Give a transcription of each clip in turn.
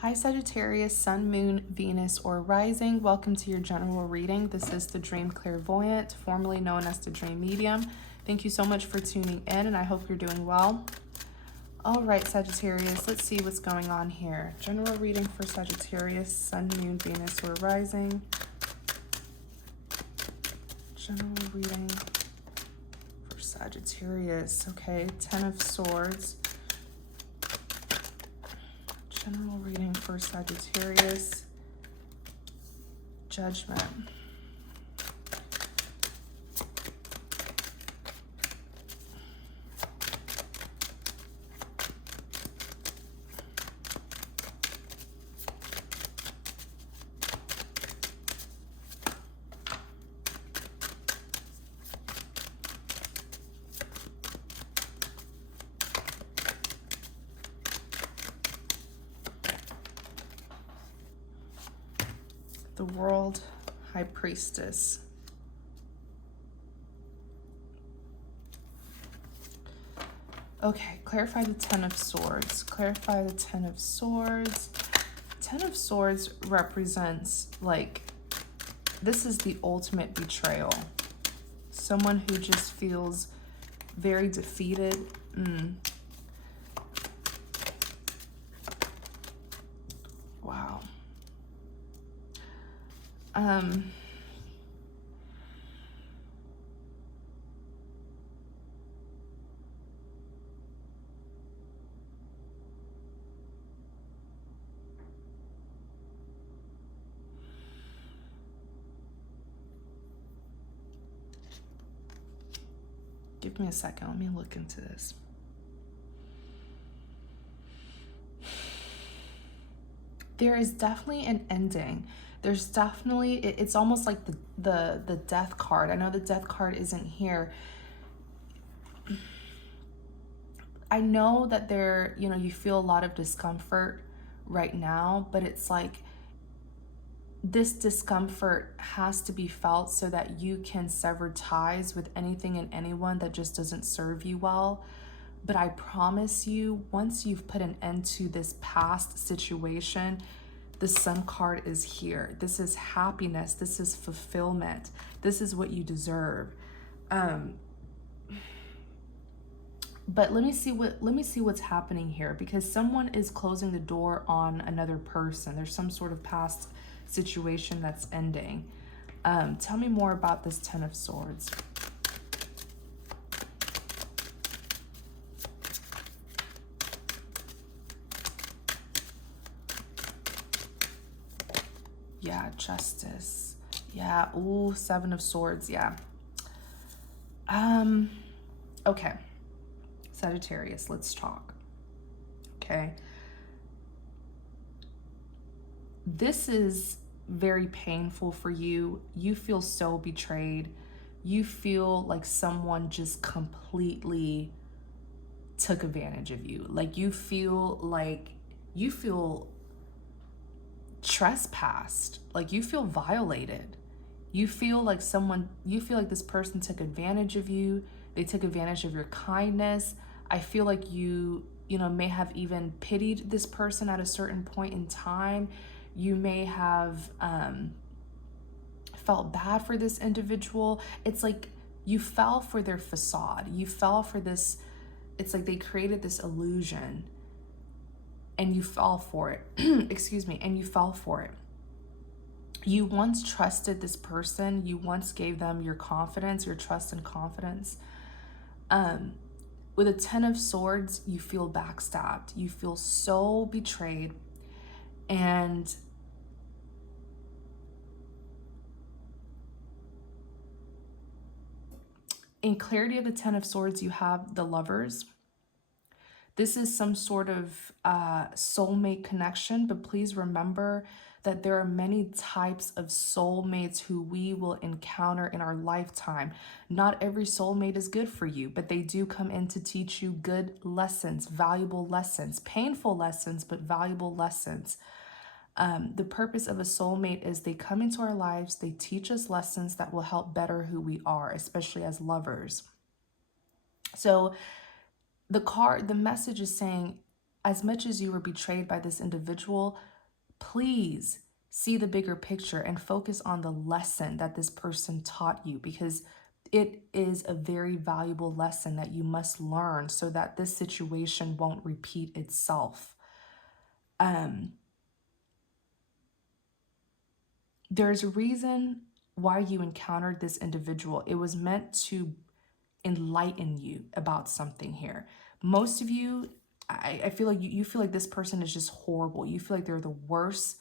Hi Sagittarius, Sun, Moon, Venus, or Rising. Welcome to your general reading. This is the Dream Clairvoyant, formerly known as the Dream Medium. Thank you so much for tuning in, and I hope you're doing well. All right, Sagittarius, let's see what's going on here. General reading for Sagittarius, Sun, Moon, Venus, or Rising. General reading for Sagittarius. Okay, Ten of Swords. General reading for Sagittarius. Judgment. The World, High Priestess. Okay, clarify the Ten of Swords. Clarify the Ten of Swords. Ten of Swords represents, like, this is the ultimate betrayal. Someone who just feels very defeated. Wow. Give me a second. Let me look into this. There is definitely an ending. There's definitely, it's almost like the death card. I know the death card isn't here. I know that there, you feel a lot of discomfort right now, but it's like this discomfort has to be felt so that you can sever ties with anything and anyone that just doesn't serve you well. But I promise you, once you've put an end to this past situation, the Sun card is here. This is happiness. This is fulfillment. This is what you deserve. But let me see what's happening here, because someone is closing the door on another person. There's some sort of past situation that's ending. Tell me more about this Ten of Swords. Yeah, Justice. Yeah, ooh, Seven of Swords, yeah. Okay. Sagittarius, let's talk. Okay. This is very painful for you. You feel so betrayed. You feel like someone just completely took advantage of you. Like you feel trespassed. Like you feel violated. You feel like this person took advantage of you. They took advantage of your kindness. I feel like you may have even pitied this person at a certain point in time. You may have felt bad for this individual. It's like you fell for their facade. You fell for this. It's like they created this illusion and you fell for it. Excuse me. And you fell for it. You once trusted this person. You once gave them your confidence, your trust and confidence. With a Ten of Swords, you feel backstabbed. You feel so betrayed. And in clarity of the Ten of Swords, you have the Lovers. This is some sort of soulmate connection, but please remember that there are many types of soulmates who we will encounter in our lifetime. Not every soulmate is good for you, but they do come in to teach you good lessons, valuable lessons, painful lessons, but valuable lessons. The purpose of a soulmate is they come into our lives, they teach us lessons that will help better who we are, especially as lovers. So the message is saying, as much as you were betrayed by this individual, please see the bigger picture and focus on the lesson that this person taught you, because it is a very valuable lesson that you must learn so that this situation won't repeat itself. There's a reason why you encountered this individual. It was meant to enlighten you about something here. Most of you, I feel like you feel like this person is just horrible. You feel like they're the worst.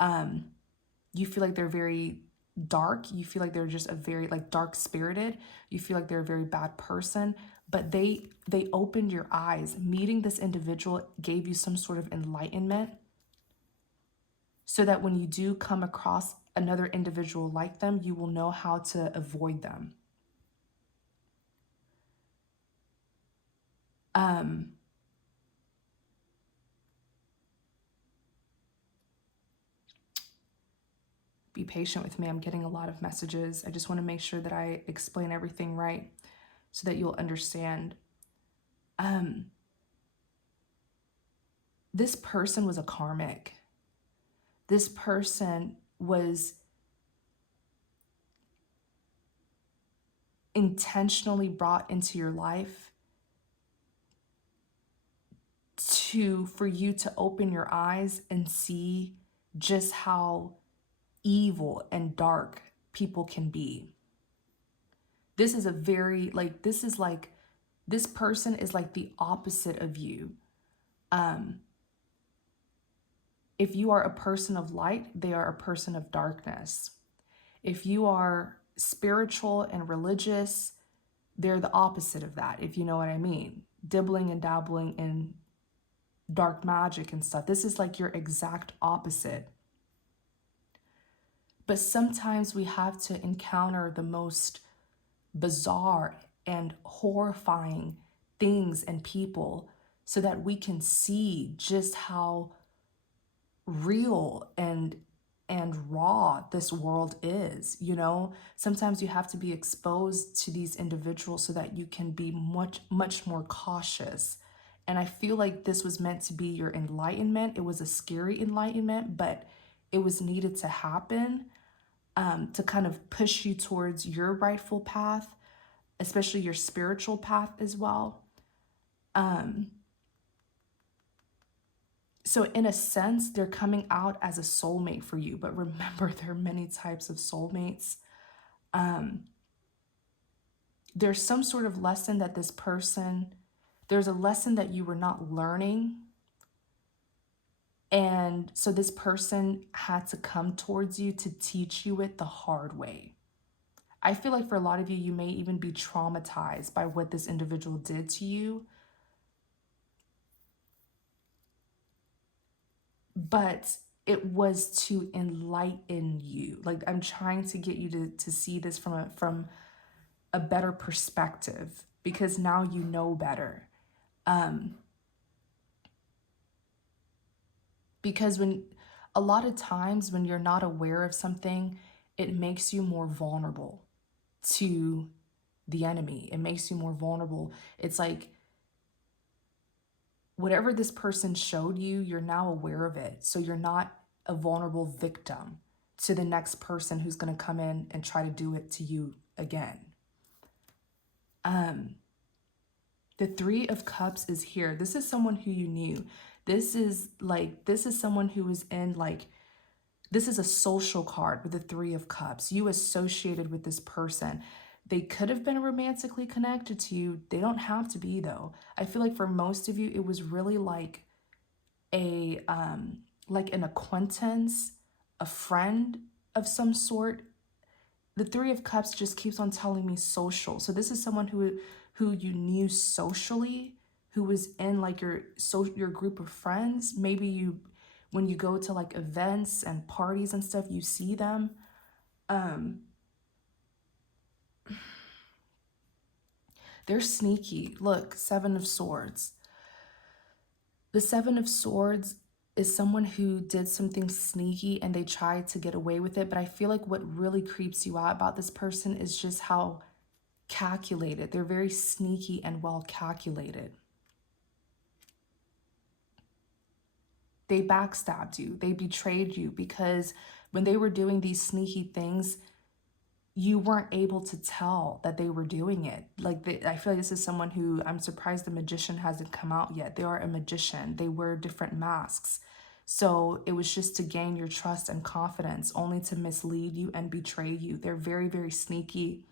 You feel like they're very dark. You feel like they're just a very like dark spirited. You feel like they're a very bad person, but they opened your eyes. Meeting this individual gave you some sort of enlightenment so that when you do come across another individual like them, you will know how to avoid them. Be patient with me. I'm getting a lot of messages. I just want to make sure that I explain everything right so that you'll understand. This person was a karmic. This person was intentionally brought into your life for you to open your eyes and see just how evil and dark people can be. This is a very this person is like the opposite of you. If you are a person of light, they are a person of darkness. If you are spiritual and religious, they're the opposite of that, if you know what I mean. Dibbling and dabbling in dark magic and stuff. This is like your exact opposite. But sometimes we have to encounter the most bizarre and horrifying things and people so that we can see just how real and raw this world is. Sometimes you have to be exposed to these individuals so that you can be much more cautious. And I feel like this was meant to be your enlightenment. It was a scary enlightenment, but it was needed to happen to kind of push you towards your rightful path, especially your spiritual path as well. So in a sense, they're coming out as a soulmate for you. But remember, there are many types of soulmates. There's some sort of lesson that there's a lesson that you were not learning. And so this person had to come towards you to teach you it the hard way. I feel like for a lot of you, you may even be traumatized by what this individual did to you. But it was to enlighten you. Like, I'm trying to get you to see this from a better perspective, because now you know better. Because a lot of times when you're not aware of something, it makes you more vulnerable to the enemy. It makes you more vulnerable. It's like whatever this person showed you, you're now aware of it. So you're not a vulnerable victim to the next person who's going to come in and try to do it to you again. The Three of Cups is here. This is someone who you knew. This is someone who was in this is a social card with the Three of Cups. You associated with this person. They could have been romantically connected to you. They don't have to be, though. I feel like for most of you, it was really like an acquaintance, a friend of some sort. The Three of Cups just keeps on telling me social. So this is someone who you knew socially, who was in like your group of friends. Maybe when you go to like events and parties and stuff, you see them. They're sneaky. Look, Seven of Swords. The Seven of Swords is someone who did something sneaky and they tried to get away with it. But I feel like what really creeps you out about this person is just how calculated. They're very sneaky and well calculated. They backstabbed you. They betrayed you because when they were doing these sneaky things, you weren't able to tell that they were doing it. Like, I feel like this is someone who, I'm surprised the magician hasn't come out yet. They are a magician. They wear different masks. So it was just to gain your trust and confidence, only to mislead you and betray you. They're very, very sneaky.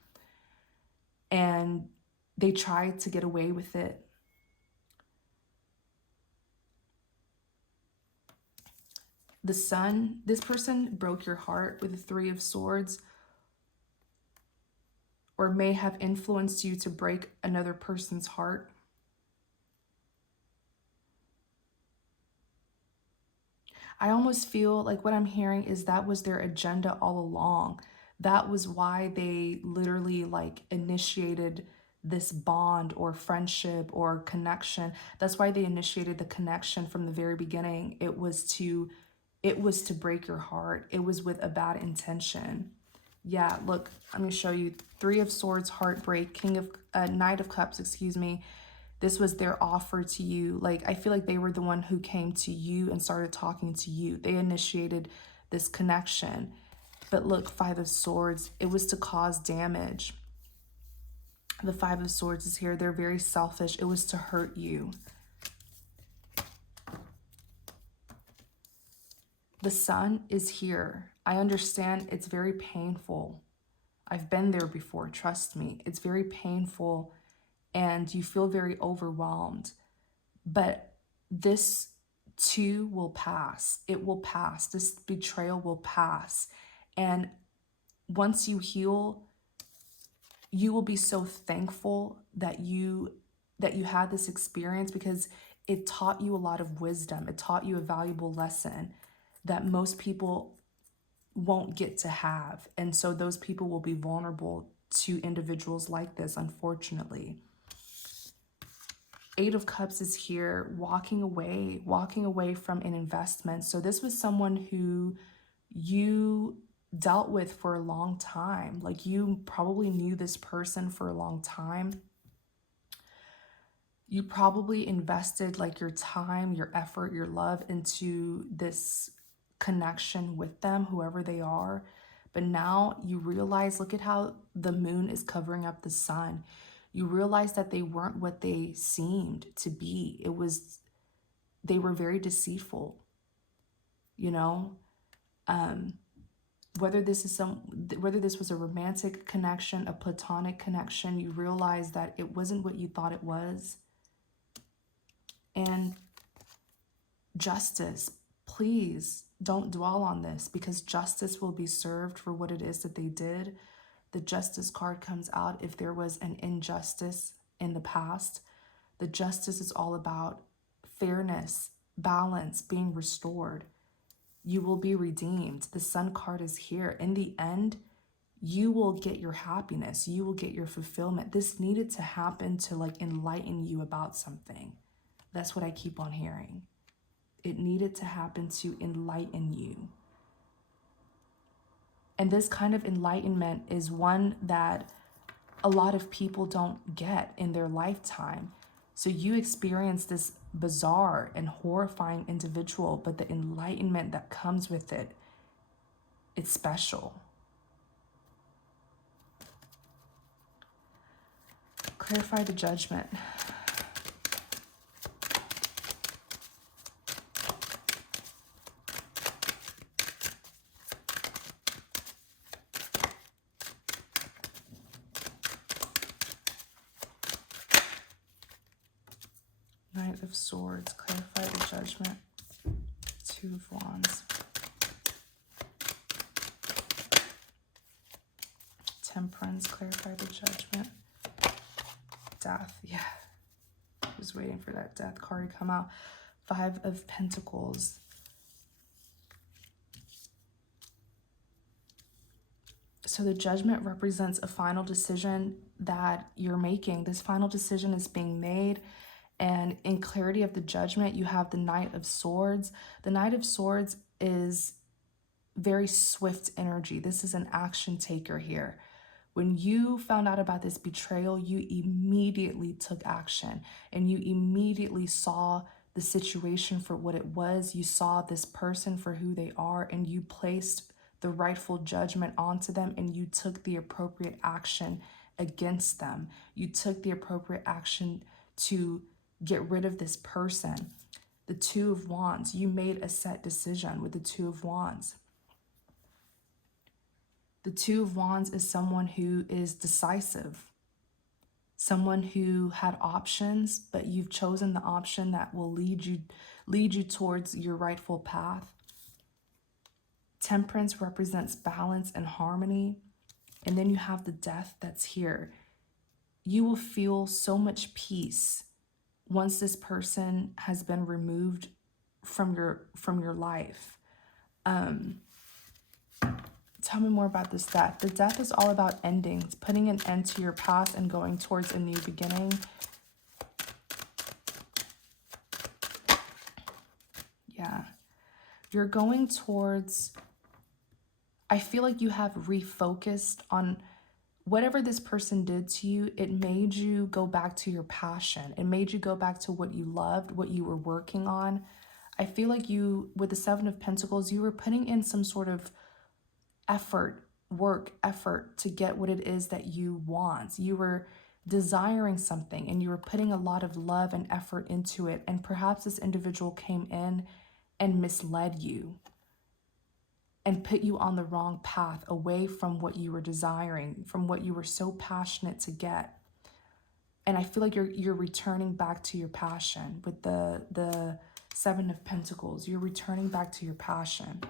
And they tried to get away with it. The Sun, this person broke your heart with the Three of Swords, or may have influenced you to break another person's heart. I almost feel like what I'm hearing is that was their agenda all along. That was why they literally like initiated this bond or friendship or connection. That's why they initiated the connection from the very beginning. It was to break your heart. It was with a bad intention. Yeah, look, I'm going to show you Three of Swords, heartbreak, Knight of Cups, excuse me. This was their offer to you. Like, I feel like they were the one who came to you and started talking to you. They initiated this connection. But look, Five of Swords, it was to cause damage. The Five of Swords is here. They're very selfish. It was to hurt you. The Sun is here. I understand it's very painful. I've been there before, trust me. It's very painful and you feel very overwhelmed. But this too will pass. It will pass. This betrayal will pass. And once you heal, you will be so thankful that you had this experience, because it taught you a lot of wisdom. It taught you a valuable lesson that most people won't get to have. And so those people will be vulnerable to individuals like this, unfortunately. Eight of Cups is here, walking away from an investment. So this was someone who you dealt with for a long time. Like, you probably knew this person for a long time. You probably invested like your time, your effort, your love into this connection with them, whoever they are. But now you realize, look at how the moon is covering up the sun. You realize that they weren't what they seemed to be. They were very deceitful, you know? Whether this was a romantic connection, a platonic connection, you realize that it wasn't what you thought it was. And justice, please don't dwell on this, because justice will be served for what it is that they did. The Justice card comes out if there was an injustice in the past. The Justice is all about fairness, balance, being restored. You will be redeemed. The Sun card is here. In the end, you will get your happiness. You will get your fulfillment. This needed to happen to like enlighten you about something. That's what I keep on hearing. It needed to happen to enlighten you. And this kind of enlightenment is one that a lot of people don't get in their lifetime. So you experience this bizarre and horrifying individual, but the enlightenment that comes with it, it's special. Clarify the Judgment. Knight of Swords, clarify the Judgment. Two of Wands. Temperance, clarify the Judgment. Death, yeah. I was waiting for that Death card to come out. Five of Pentacles. So the Judgment represents a final decision that you're making. This final decision is being made. And in clarity of the Judgment, you have the Knight of Swords. The Knight of Swords is very swift energy. This is an action taker here. When you found out about this betrayal, you immediately took action and you immediately saw the situation for what it was. You saw this person for who they are, and you placed the rightful judgment onto them, and you took the appropriate action against them. You took the appropriate action to get rid of this person. The Two of Wands, you made a set decision with the Two of Wands. The Two of Wands is someone who is decisive, someone who had options, but you've chosen the option that will lead you towards your rightful path. Temperance represents balance and harmony. And then you have the Death that's here. You will feel so much peace once this person has been removed from your life. Tell me more about this Death. The Death is all about endings, putting an end to your past and going towards a new beginning. Yeah. You're going towards, I feel like you have refocused on whatever this person did to you. It made you go back to your passion. It made you go back to what you loved, what you were working on. I feel like you, with the Seven of Pentacles, you were putting in some sort of effort to get what it is that you want. You were desiring something and you were putting a lot of love and effort into it. And perhaps this individual came in and misled you and put you on the wrong path, away from what you were desiring, from what you were so passionate to get. And I feel like you're returning back to your passion with the Seven of Pentacles. You're returning back to your passion.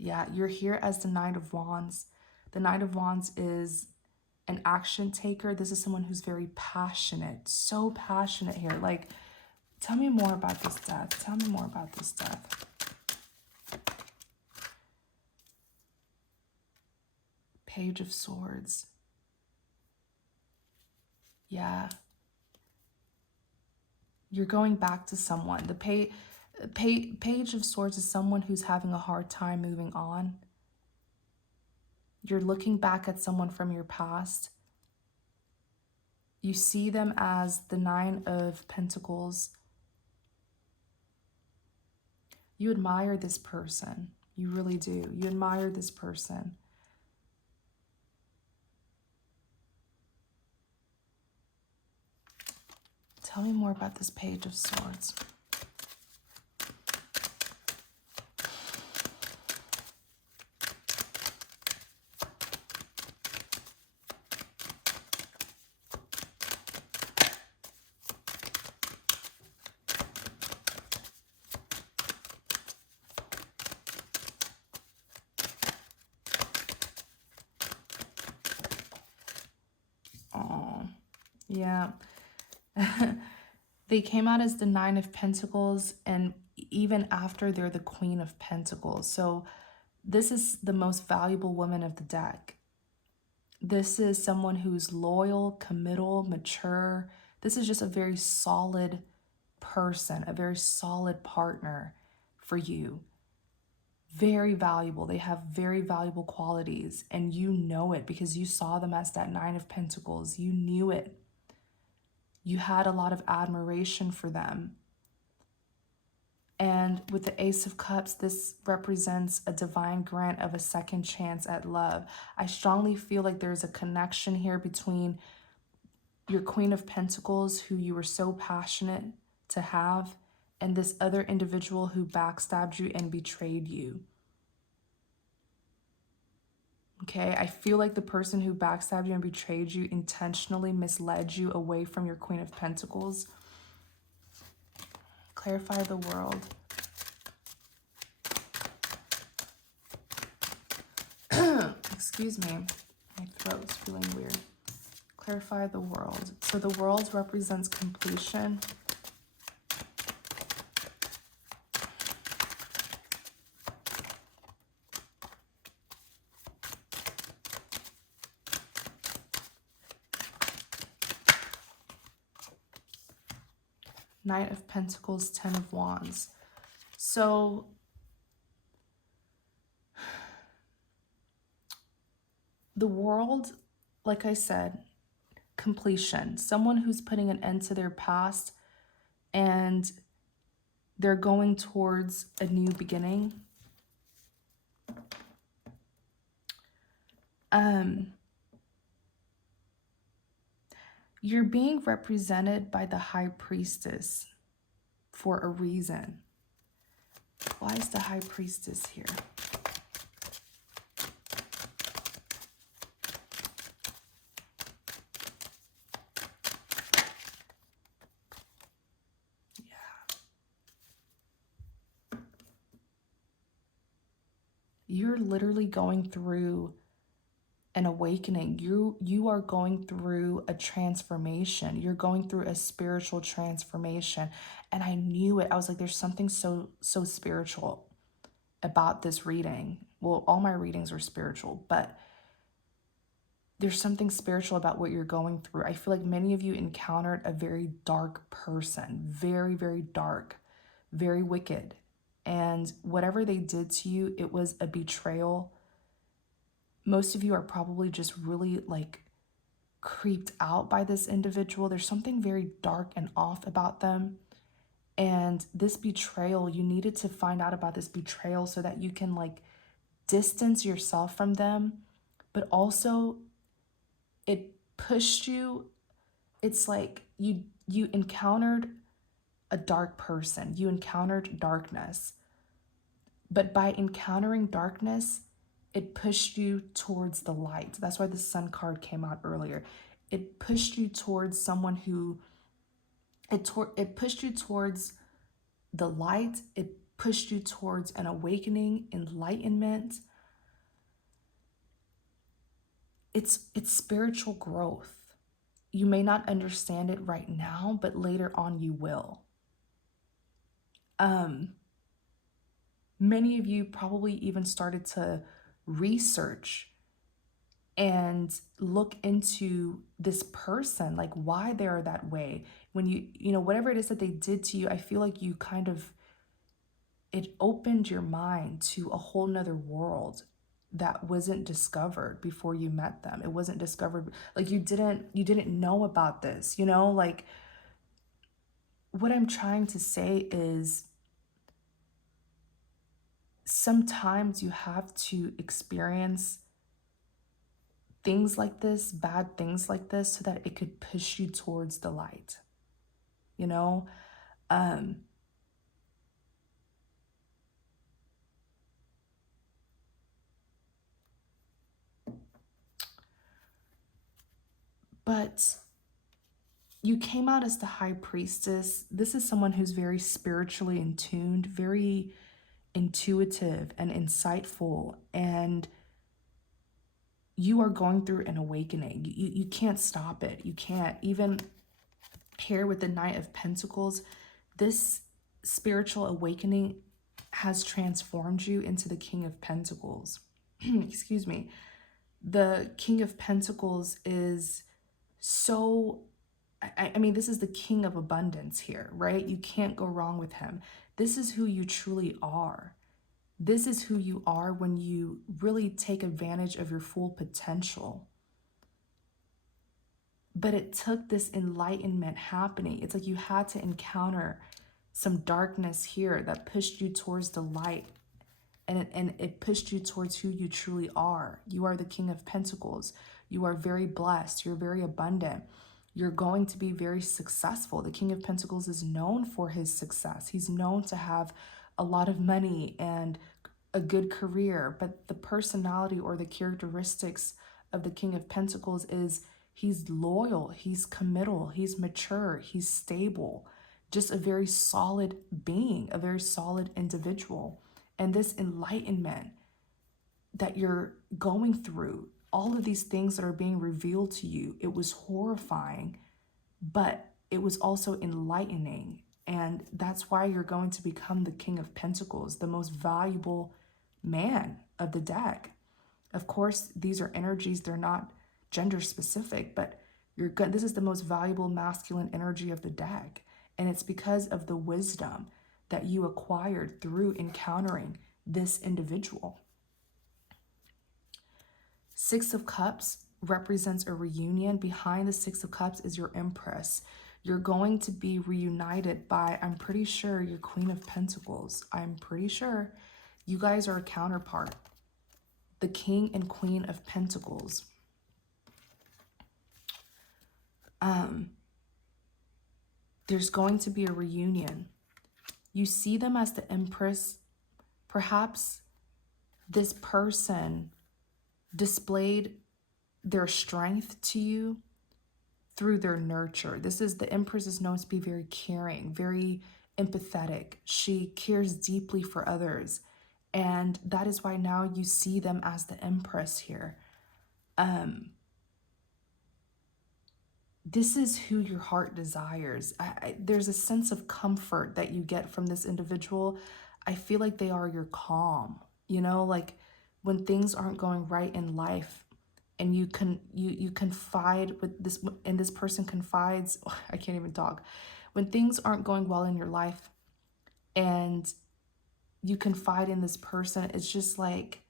Yeah, you're here as the Knight of Wands. The Knight of Wands is an action taker. This is someone who's very passionate, so passionate here. Like, tell me more about this Death. Tell me more about this Death. Page of Swords. Yeah. You're going back to someone. The Page of Swords is someone who's having a hard time moving on. You're looking back at someone from your past. You see them as the Nine of Pentacles. You admire this person. You really do. You admire this person. Tell me more about this Page of Swords. Oh, yeah. They came out as the Nine of Pentacles, and even after, they're the Queen of Pentacles. So this is the most valuable woman of the deck. This is someone who's loyal, committal, mature. This is just a very solid person, a very solid partner for you. Very valuable. They have very valuable qualities, and you know it because you saw them as that Nine of Pentacles. You knew it. You had a lot of admiration for them. And with the Ace of Cups, this represents a divine grant of a second chance at love. I strongly feel like there's a connection here between your Queen of Pentacles, who you were so passionate to have, and this other individual who backstabbed you and betrayed you. Okay, I feel like the person who backstabbed you and betrayed you intentionally misled you away from your Queen of Pentacles. Clarify the world. Excuse me, my throat's feeling weird. Clarify the world. So the world represents completion. Knight of Pentacles, Ten of Wands. So the world, like I said, completion. Someone who's putting an end to their past. and they're going towards a new beginning. You're being represented by the High Priestess for a reason. Why is the High Priestess here? You're literally going through an awakening. You are going through a transformation. You're going through a spiritual transformation. And I knew it. I was like, there's something so spiritual about this reading. Well, all my readings are spiritual, but there's something spiritual about what you're going through. I feel like many of you encountered a very dark person, very, very dark, very wicked. And whatever they did to you, it was a betrayal. Most of you are probably just really like creeped out by this individual. There's something very dark and off about them. And this betrayal, you needed to find out about this betrayal so that you can like distance yourself from them. But also it pushed you. It's like you encountered a dark person. You encountered darkness. But by encountering darkness, it pushed you towards the light. That's why the Sun card came out earlier. It pushed you towards someone who, it pushed you towards the light. It pushed you towards an awakening, enlightenment. It's spiritual growth. You may not understand it right now, but later on you will. Many of you probably even started to research and look into this person, like why they are that way. When you know, whatever it is that they did to you, I feel like you kind of, it opened your mind to a whole nother world that wasn't discovered before you met them. It wasn't discovered, like you didn't know about this, you know, like what I'm trying to say is sometimes you have to experience things like this, bad things like this, so that it could push you towards the light, you know? But you came out as the High Priestess. This is someone who's very spiritually in tuned, very intuitive and insightful, and you are going through an awakening. You can't stop it. You can't. Even here with the Knight of Pentacles, this spiritual awakening has transformed you into the King of Pentacles. Excuse me. The King of Pentacles is so, I mean, this is the king of abundance here, right? You can't go wrong with him. This is who you truly are. This is who you are when you really take advantage of your full potential. But it took this enlightenment happening. It's like you had to encounter some darkness here that pushed you towards the light. And it pushed you towards who you truly are. You are the King of Pentacles. You are very blessed. You're very abundant. You're going to be very successful. The King of Pentacles is known for his success. He's known to have a lot of money and a good career. But the personality or the characteristics of the King of Pentacles is he's loyal, he's committal, he's mature, he's stable. Just a very solid being, a very solid individual. And this enlightenment that you're going through, all of these things that are being revealed to you, it was horrifying, but it was also enlightening. And that's why you're going to become the King of Pentacles, the most valuable man of the deck. Of course, these are energies, they're not gender specific, but you're good. This is the most valuable masculine energy of the deck. And it's because of the wisdom that you acquired through encountering this individual. Six of Cups represents a reunion. Behind the Six of Cups is your Empress. You're going to be reunited by, I'm pretty sure, your Queen of Pentacles. I'm pretty sure you guys are a counterpart. The King and Queen of Pentacles. There's going to be a reunion. You see them as the Empress. Perhaps this person displayed their strength to you through their nurture. The Empress is known to be very caring, very empathetic. She cares deeply for others. And that is why now you see them as the Empress here. This is who your heart desires. There's a sense of comfort that you get from this individual. I feel like they are your calm, you know, like when things aren't going right in life and you confide with this, and this person confides, I can't even talk. When things aren't going well in your life and you confide in this person, it's just like,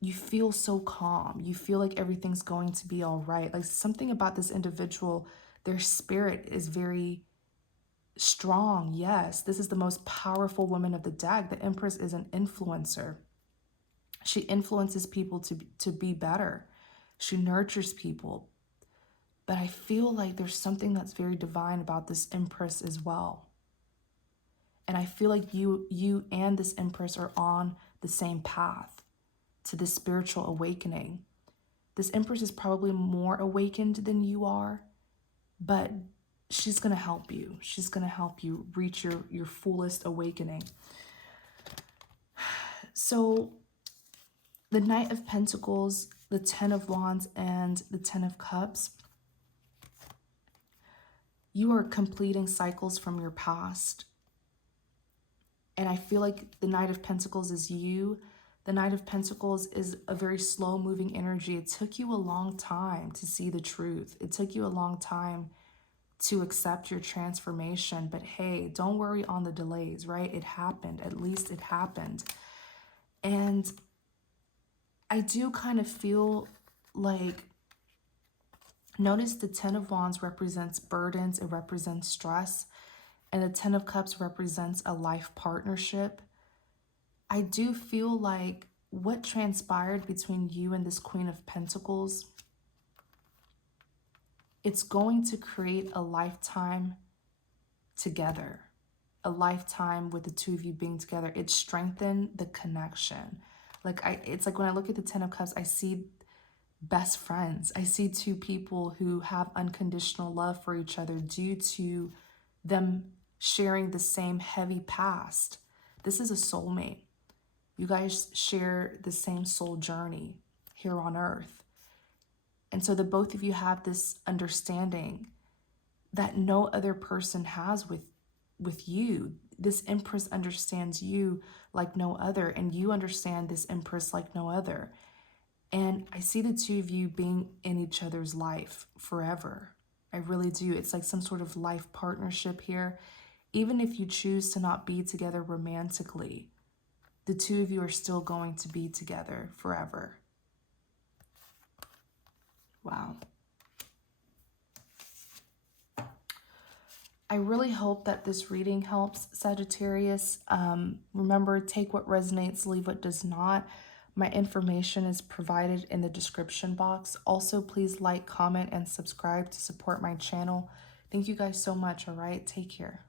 you feel so calm. You feel like everything's going to be all right. Like something about this individual, their spirit is very strong. Yes, this is the most powerful woman of the deck. The Empress is an influencer. She influences people to be better. She nurtures people. But I feel like there's something that's very divine about this Empress as well. And I feel like you and this Empress are on the same path to this spiritual awakening. This Empress is probably more awakened than you are, but she's going to help you. She's going to help you reach your fullest awakening. So the Knight of Pentacles, the Ten of Wands, and the Ten of Cups, you are completing cycles from your past. And I feel like the Knight of Pentacles is you. The Knight of Pentacles is a very slow-moving energy. It took you a long time to see the truth. It took you a long time to accept your transformation. But hey, don't worry on the delays, right? It happened. At least it happened. And I do kind of feel like, notice the Ten of Wands represents burdens. It represents stress. And the Ten of Cups represents a life partnership. I do feel like what transpired between you and this Queen of Pentacles, it's going to create a lifetime together, a lifetime with the two of you being together. It strengthened the connection. It's like when I look at the Ten of Cups, I see best friends. I see two people who have unconditional love for each other due to them sharing the same heavy past. This is a soulmate. You guys share the same soul journey here on earth. And so the both of you have this understanding that no other person has with you. This Empress understands you like no other, and you understand this Empress like no other. And I see the two of you being in each other's life forever. I really do. It's like some sort of life partnership here. Even if you choose to not be together romantically, the two of you are still going to be together forever. Wow. I really hope that this reading helps, Sagittarius. Remember, take what resonates, leave what does not. My information is provided in the description box. Also, please like, comment, and subscribe to support my channel. Thank you guys so much, all right? Take care.